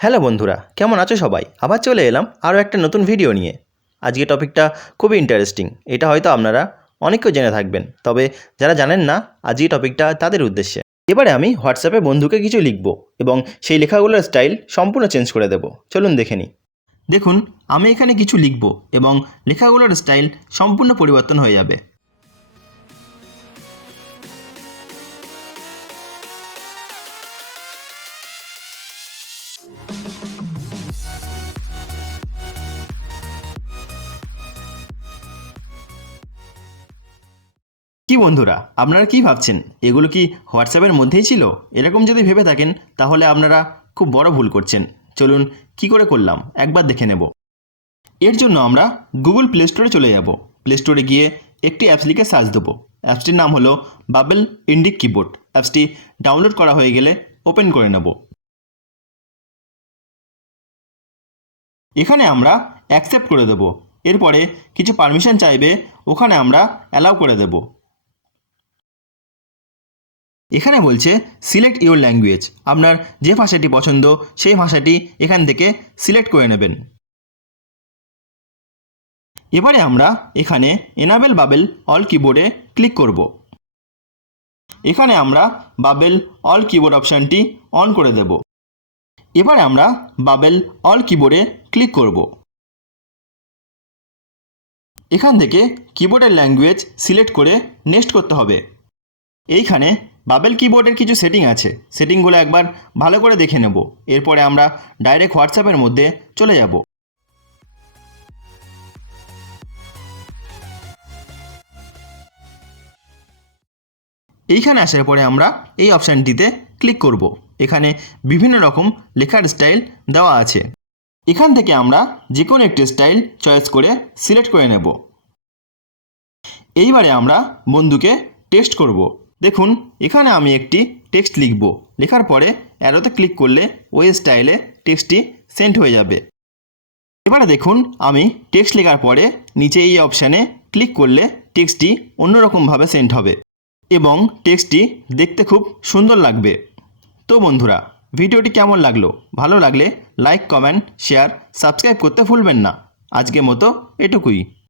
Hello বন্ধুরা, কেমন আছো সবাই? আবার চলে এলাম আরও একটা নতুন ভিডিও নিয়ে। আজকে টপিকটা খুবই ইন্টারেস্টিং। এটা হয়তো আপনারা অনেকেও জেনে থাকবেন, তবে যারা জানেন না আজকে টপিকটা তাদের উদ্দেশ্যে। এবারে আমি হোয়াটসঅ্যাপে বন্ধুকে কিছু লিখব এবং সেই লেখাগুলোর স্টাইল সম্পূর্ণ চেঞ্জ করে দেব। চলুন দেখে নিই। দেখুন, আমি এখানে কিছু লিখব এবং লেখাগুলোর স্টাইল সম্পূর্ণ পরিবর্তন হয়ে যাবে। কি বন্ধুরা, আপনারা কি ভাবছেন? এগুলো কি হোয়াটসঅ্যাপের মধ্যেই ছিল? এরকম যদি ভেবে থাকেন তাহলে আপনারা খুব বড় ভুল করছেন। চলুন কি করে করলাম একবার দেখে নেব। এর জন্য আমরা গুগল প্লে স্টোরে চলে যাব। প্লে স্টোরে গিয়ে একটি অ্যাপস লিখে সার্চ দেবো। অ্যাপসটির নাম হলো বাবেল ইন্ডিক কিবোর্ড। অ্যাপসটি ডাউনলোড করা হয়ে গেলে ওপেন করে নেব। এখানে আমরা অ্যাকসেপ্ট করে দেব। এরপরে কিছু পারমিশন চাইবে, ওখানে আমরা অ্যালাউ করে দেব। এখানে বলছে সিলেক্ট ইউর ল্যাঙ্গুয়েজ। আপনার যে ভাষাটি পছন্দ সেই ভাষাটি এখান থেকে সিলেক্ট করে নেবেন। এবারে আমরা এখানে এনাবেল বাবেল অল কিবোর্ডে ক্লিক করব। এখানে আমরা বাবেল অল কিবোর্ড অপশানটি অন করে দেব। এবারে আমরা বাবেল অল কিবোর্ডে ক্লিক করব। এখান থেকে কিবোর্ডের ল্যাঙ্গুয়েজ সিলেক্ট করে নেক্সট করতে হবে। এইখানে বাবেল কিবোর্ডের কিছু সেটিং আছে, সেটিংগুলো একবার ভালো করে দেখে নেব। এরপরে আমরা ডাইরেক্ট হোয়াটসঅ্যাপের মধ্যে চলে যাব। এইখানে আসার পরে আমরা এই অপশানটিতে ক্লিক করব। এখানে বিভিন্ন রকম লেখার স্টাইল দেওয়া আছে। এখান থেকে আমরা যে কোনো একটি স্টাইল চয়েস করে সিলেক্ট করে নেব। এইবারে আমরা বন্ধুকে টেক্সট করব। দেখুন, এখানে আমি একটি টেক্সট লিখব। লেখার পরে অ্যারোতে ক্লিক করলে ওই স্টাইলে টেক্সটটি সেন্ড হয়ে যাবে। এবারে দেখুন, আমি টেক্সট লেখার পরে নিচে এই অপশানে ক্লিক করলে টেক্সটটি অন্যরকমভাবে সেন্ড হবে এবং টেক্সটটি দেখতে খুব সুন্দর লাগবে। তো বন্ধুরা, ভিডিওটি কেমন লাগলো? ভালো লাগলে লাইক, কমেন্ট, শেয়ার, সাবস্ক্রাইব করতে ভুলবেন না। আজকের মতো এটুকুই।